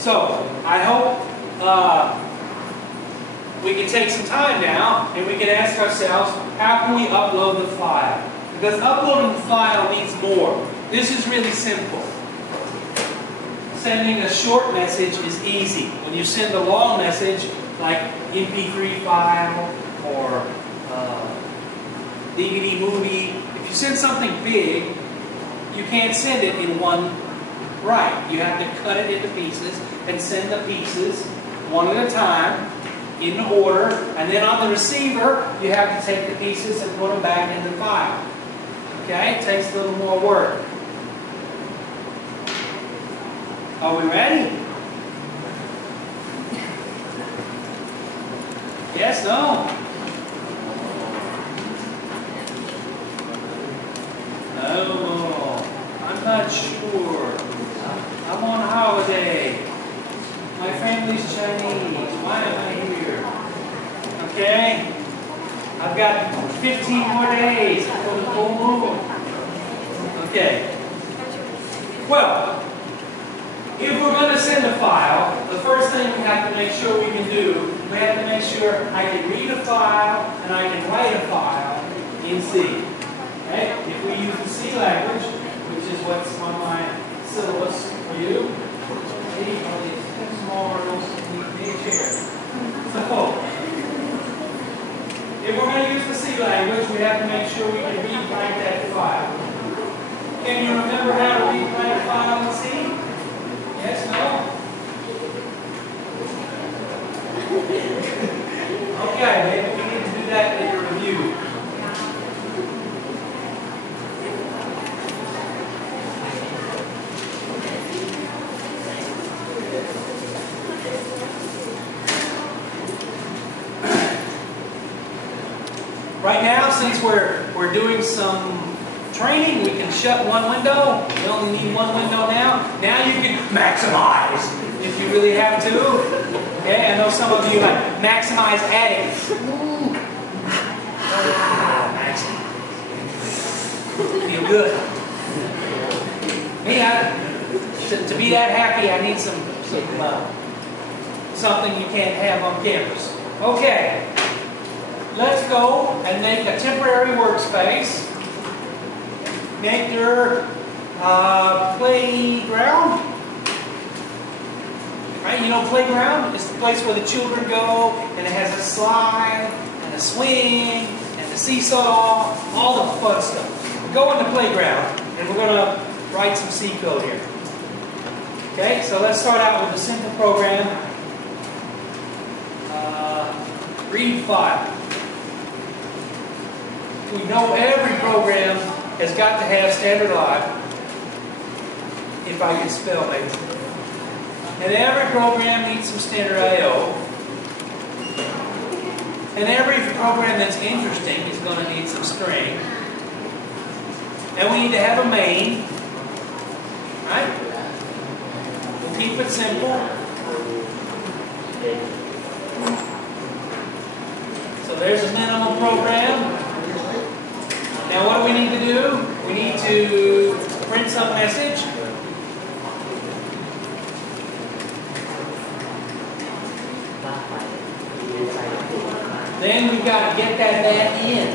So, I hope we can take some time now and we can ask ourselves, how can we upload the file? Because uploading the file needs more. This is really simple. Sending a short message is easy. When you send a long message, like MP3 file or DVD movie, if you send something big, you can't send it in one write. You have to cut it into pieces and send the pieces one at a time in order, and then on the receiver you have to take the pieces and put them back in the file. Okay? It takes a little more work. Are we ready? Yes? No? Oh, I'm not sure. I'm on holiday. My family's Chinese. Why am I here? Okay? I've got 15 more days for the full moon. Okay. Well, if we're going to send a file, the first thing we have to make sure we can do, we have to make sure I can read a file and I can write a file in C. Okay? If we use the C language, which is what's on my syllabus for you, so, if we're going to use the C language, we have to make sure we can read and write that file. Can you remember how to read and write a file in C? Yes, no? Okay, maybe we need to do that in a review. Right now, since we're doing some training, we can shut one window. We only need one window now. Now you can maximize if you really have to. Okay, I know some of you like maximize adding. Maximize. Feel good. Me, to be that happy, I need something you can't have on campus. Okay. Let's go and make a temporary workspace. Make your playground. Right? You know, playground is the place where the children go, and it has a slide and a swing and a seesaw, all the fun stuff. Go in the playground, and we're going to write some C code here. Okay, so let's start out with a simple program. Read file. We know every program has got to have standard live, if I can spell maybe. And every program needs some standard I/O. And every program that's interesting is going to need some string. And we need to have a main. Right? We'll keep it simple. So there's a minimum program. Now what do we need to do? We need to print some message. Then we've got to get that back in.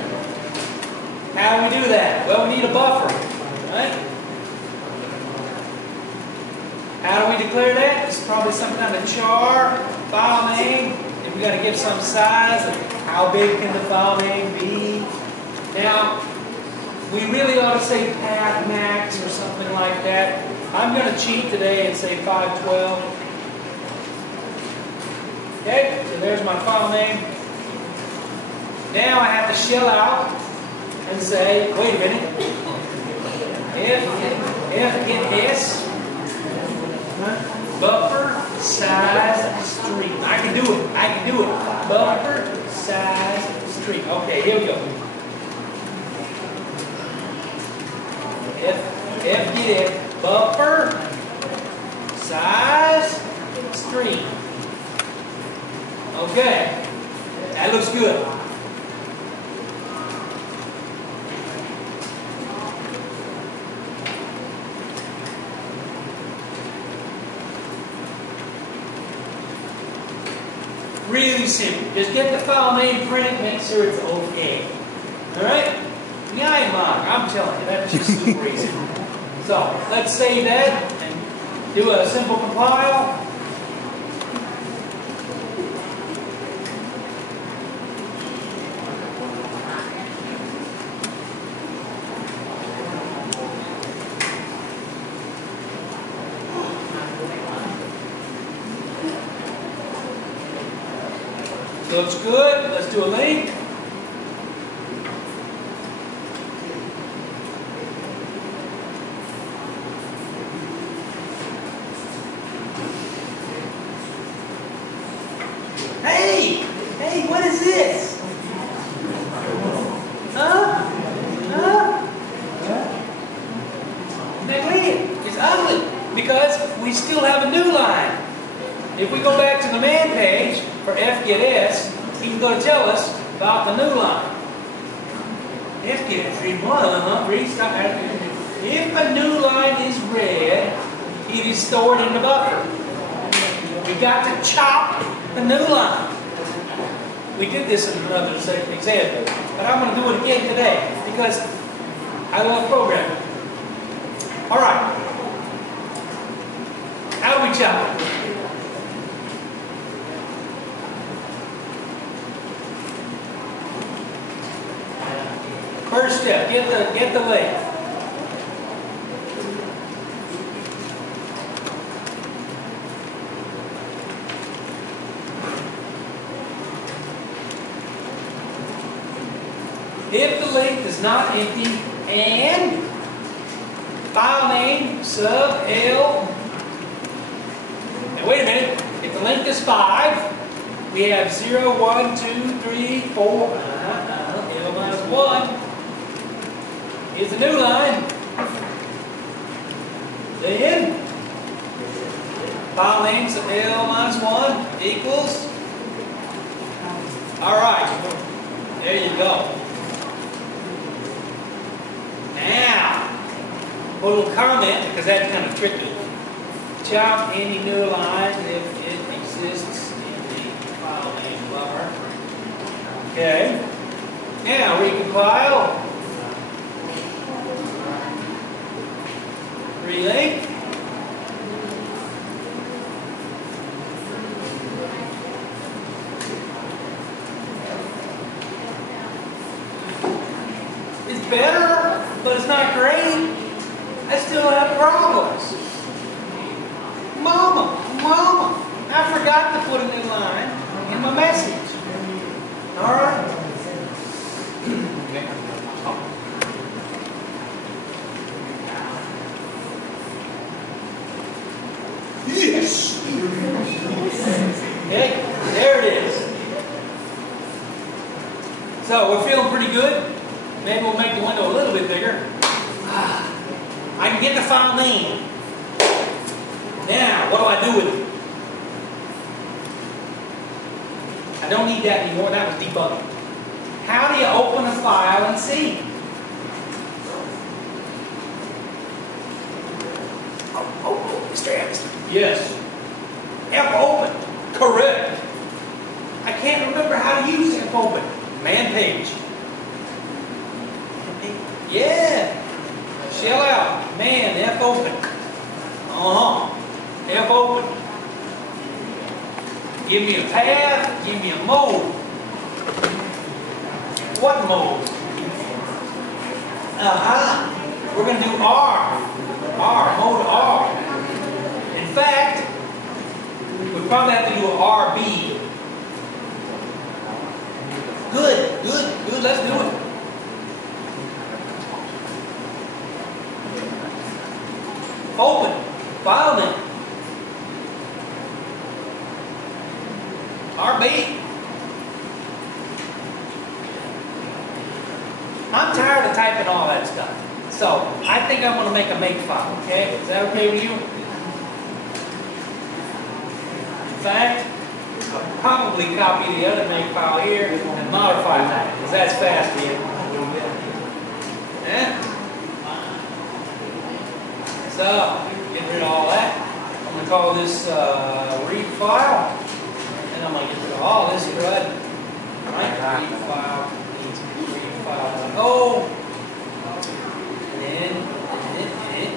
How do we do that? Well, we need a buffer. Right? How do we declare that? It's probably some kind of char, file name. And we've got to give some size. How big can the file name be? Now, we really ought to say path max or something like that. I'm going to cheat today and say 512. Okay, so there's my file name. Now I have to shell out and say, wait a minute. If it is buffer size string. I can do it. I can do it. Buffer size string. Okay, here we go. If buffer size string. Okay, that looks good. Really simple. Just get the file name, print it, make sure it's okay. Alright? Yeah, I'm telling you, that's just super easy. So, let's save that and do a simple compile. Looks good. Let's do a link. Hey, what is this? Huh? It's ugly because we still have a new line. If we go back to the man page for FGetS, he's going to tell us about the new line. FGetS, read one, if a new line is read, it is stored in the buffer. We got to chop the new line. We did this in another example, but I'm going to do it again today because I love programming. All right. How do we chop it? First step, get the length. If the length is not empty, and file name sub L. Now wait a minute. If the length is 5, we have 0, 1, 2, 3, 4. L minus 1 is the new line. Then file name sub L minus 1 equals. All right. There you go. Now, put a little comment because that's kind of tricky. Chop any new line if it exists in the file name buffer. Okay. Now recompile. Relink. It's better, but it's not great. I still have problems. Mama, I forgot to put a new line in my message. All right. Yes. Okay, there it is. So we're feeling pretty good. Maybe we'll make the window a little bit bigger. I can get the file name. Now, what do I do with it? I don't need that anymore. That was debugging. How do you open a file and see? Oh, Mr. Evans. Yes. Fopen. Correct. I can't remember how to use Fopen. Man page. Yeah. Shell out. Man, Fopen. Fopen. Give me a path. Give me a mode. What mode? We're going to do R. Mode R. In fact, we probably have to do an RB. Good. Let's do it. Open. File name. RB. I'm tired of typing all that stuff. So, I think I'm going to make a makefile, okay? Is that okay with you? In fact, I'll probably copy the other makefile here and modify that, because that's fast here. Yeah? So, get rid of all that. I'm going to call this read file. And I'm going to get rid of all this crud. Right? Read file. Needs to read file. Oh! And then, read.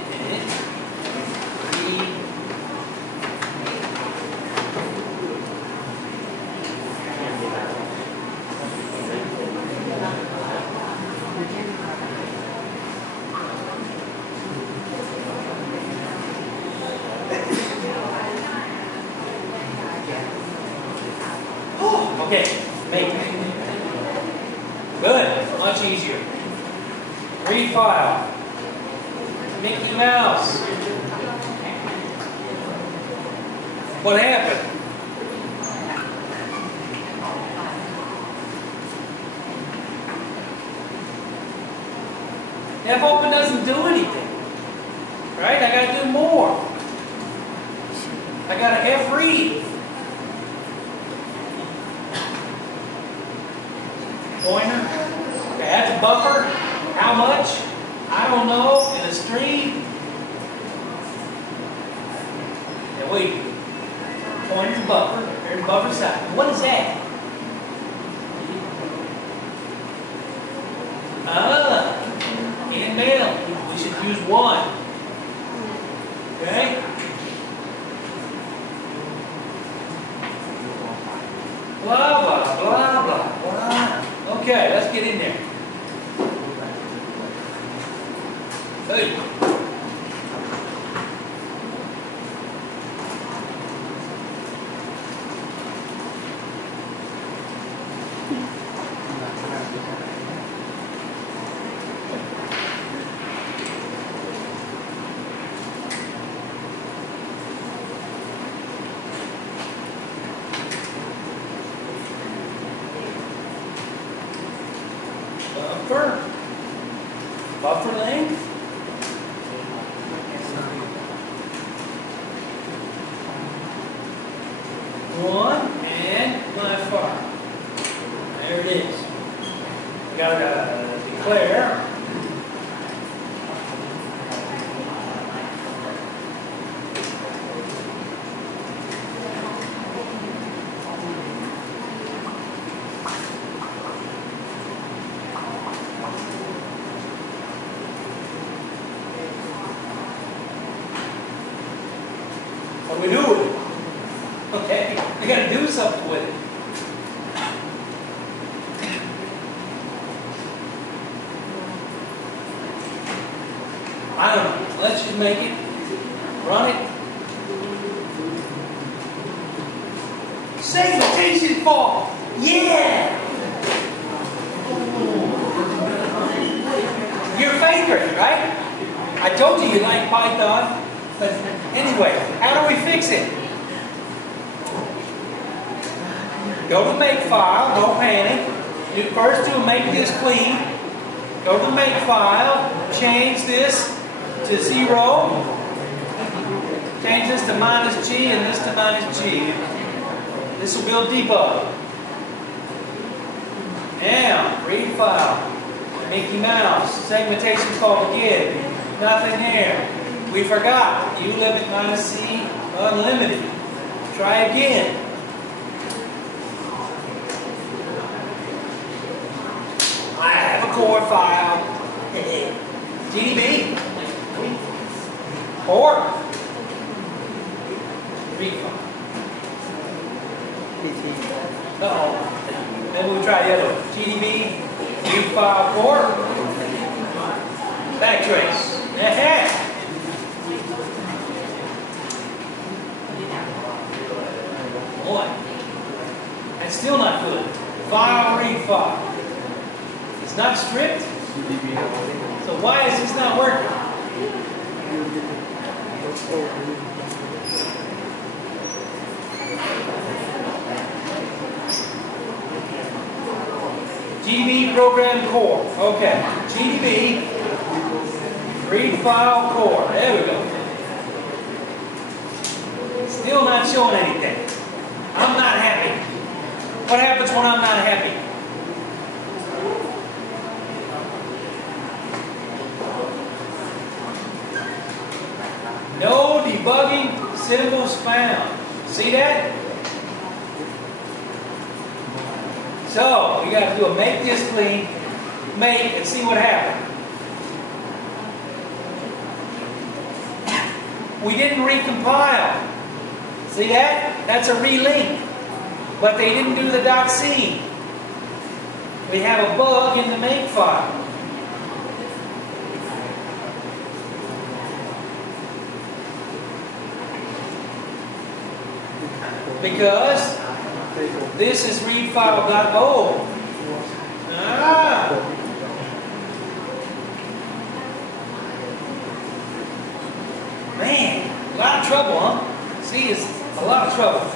Okay, make. Good, much easier. Read file. Mickey Mouse. What happened? F open doesn't do anything. Right? I gotta do more. I gotta F read. Pointer. Okay, that's a buffer. How much? I don't know. In a string. Yeah, wait. Pointer's buffer. There's buffer size. What is that? And mail. We should use one. Okay? Blah, blah, blah, blah, blah. Okay, let's get in there. Hey. Buffer length. One and my far. There it is. Gotta declare. What do we do with it? Okay, we got to do something with it. I don't know. Let's just make it. Run it. Segmentation fall. Yeah! Your favorite, right? I told you like Python. But anyway, how do we fix it? Go to Makefile, don't panic. First do make this clean. Go to Makefile, change this to 0. Change this to -G and this to -G. This will build debug. Now, read file. Mickey Mouse. Segmentation called again. Nothing there. We forgot. U limit -C unlimited. Try again. I have a core file. GDB. Core. Read file. Uh-oh. Then we'll try the other one. GDB. U file core. Backtrace. One. That's still not good. File, read file. It's not stripped. So why is this not working? GDB program core. Okay. GDB read file core. There we go. Still not showing anything. I'm not happy. What happens when I'm not happy? No debugging symbols found. See that? So we got to do a make discipline, make, and see what happens. We didn't recompile. See that? That's a relink. But they didn't do the .c. We have a bug in the make file. Because this is readfile.o. Man, a lot of trouble, huh? See, it's a lot of trouble.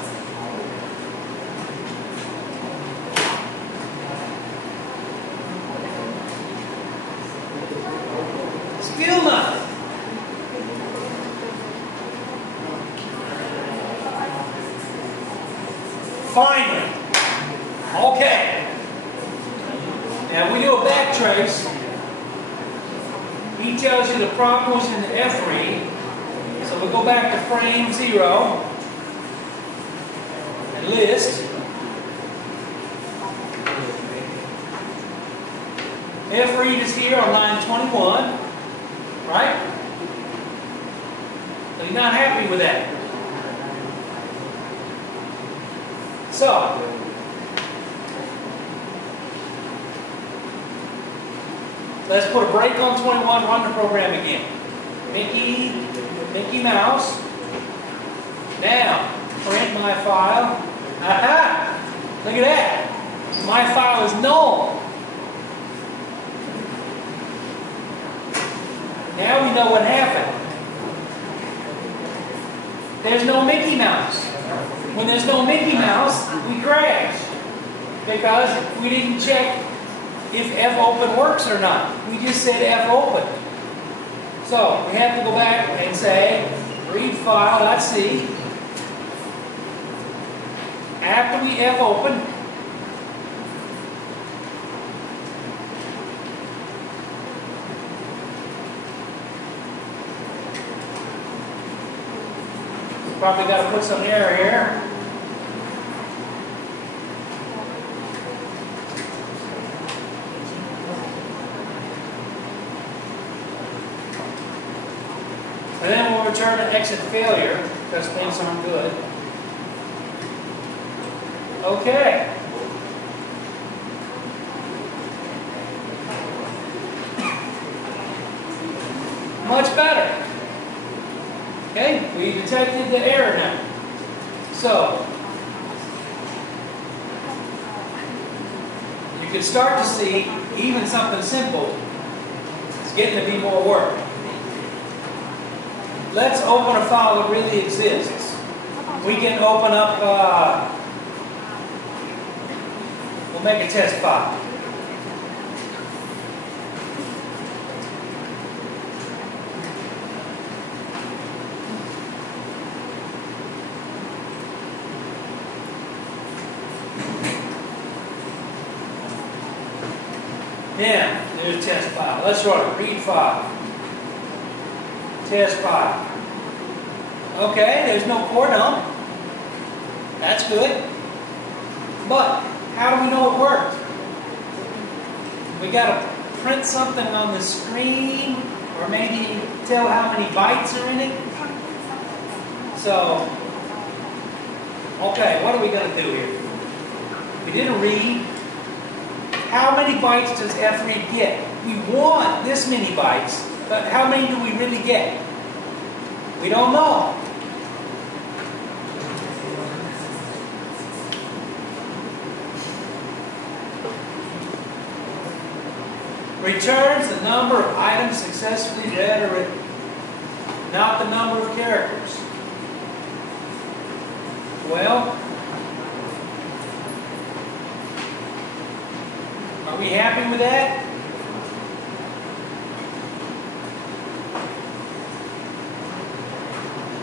Still nothing. Finally. Okay. Now we do a back trace. He tells you the problem was in the F read. So we go back to frame 0 and list. F read is here on line 21. Right? So you're not happy with that. So, let's put a break on 21, run the program again. Mickey Mouse. Now, print my file. Aha! Look at that. My file is null. Now we know what happened. There's no Mickey Mouse. When there's no Mickey Mouse, we crash. Because we didn't check if fopen works or not. We just said fopen. So we have to go back and say read file.c. After we fopen, probably got to put some error here. And then we'll return an exit failure because things aren't good. Okay. Much better. Okay, we detected the error now. So, you can start to see even something simple is getting to be more work. Let's open a file that really exists. We can open up, we'll make a test file. Now, there's a test file. Let's run it. Read file. Test file. Okay, there's no core dump. That's good. But, how do we know it worked? We got to print something on the screen, or maybe tell how many bytes are in it. So, okay, what are we going to do here? We did a read. How many bytes does fread get? We want this many bytes, but how many do we really get? We don't know. Returns the number of items successfully read or written, not the number of characters. Well, are we happy with that?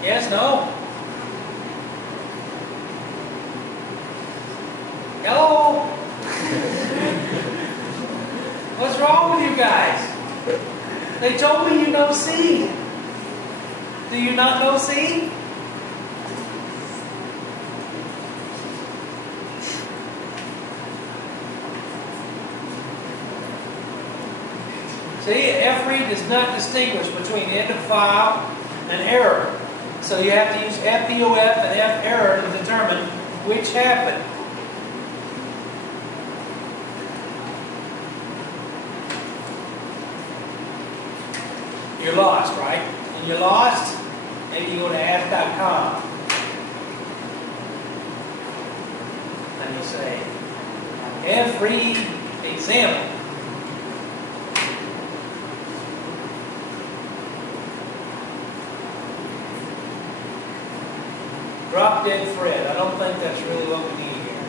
Yes, no? Hello? What's wrong with you guys? They told me you know C. Do you not know C? See, FREAD does not distinguish between end of file and error. So you have to use FBOF and FERROR to determine which happened. You're lost, right? And you're lost, maybe you go to ask.com. And you say, FREAD example. Drop dead thread. I don't think that's really what we need here.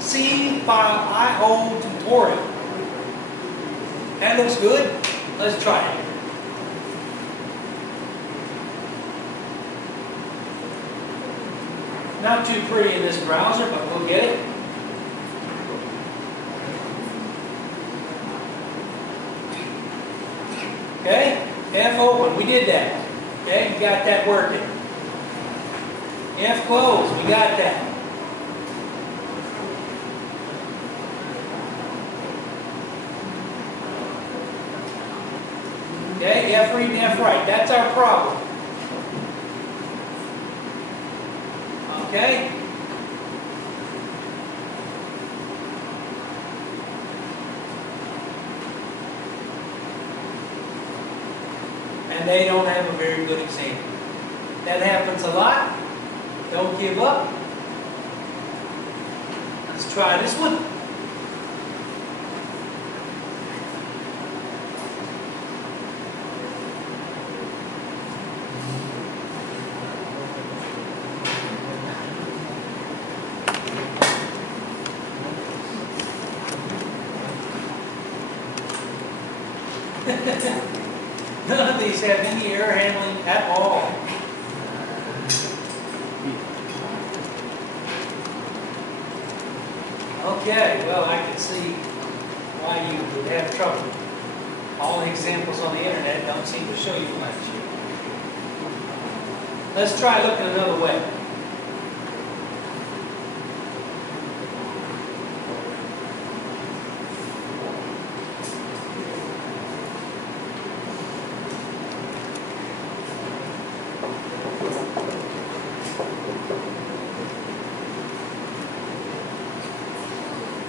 C file IO tutorial. That looks good. Let's try it. Not too pretty in this browser, but we'll get it. Okay, F open, we did that. Okay, we got that working. F close, we got that. Okay, F read and F write, that's our problem. Okay? And they don't have a very good example. That happens a lot. Don't give up. Let's try this one. None of these have any error handling at all. Okay, well, I can see why you would have trouble. All the examples on the internet don't seem to show you much. Let's try looking another way.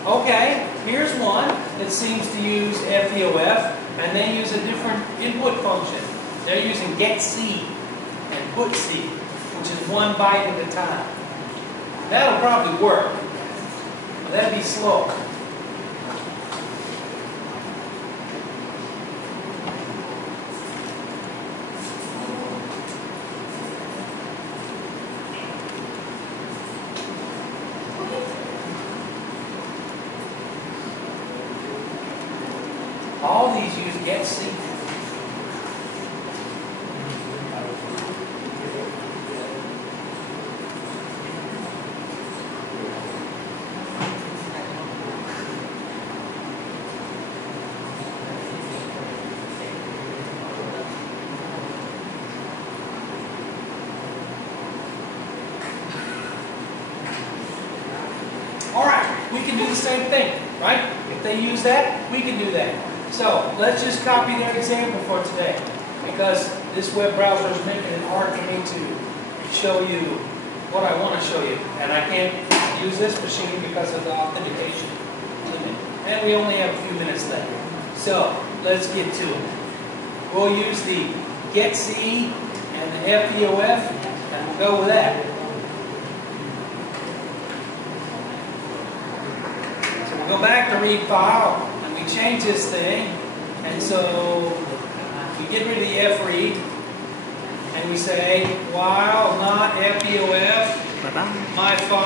Okay, here's one that seems to use FEOF, and they use a different input function. They're using getC and putC, which is 1 byte at a time. That'll probably work. That'd be slow. All these use getC. All right, we can do the same thing, right? If they use that, we can do that. So let's just copy their example for today, because this web browser is making it hard for me to show you what I want to show you. And I can't use this machine because of the authentication limit. And we only have a few minutes left. So let's get to it. We'll use the getC and the FEOF, and we'll go with that. So we'll go back to read file. We change this thing, and so we get rid of the FREAD, and we say while not FEOF, my file.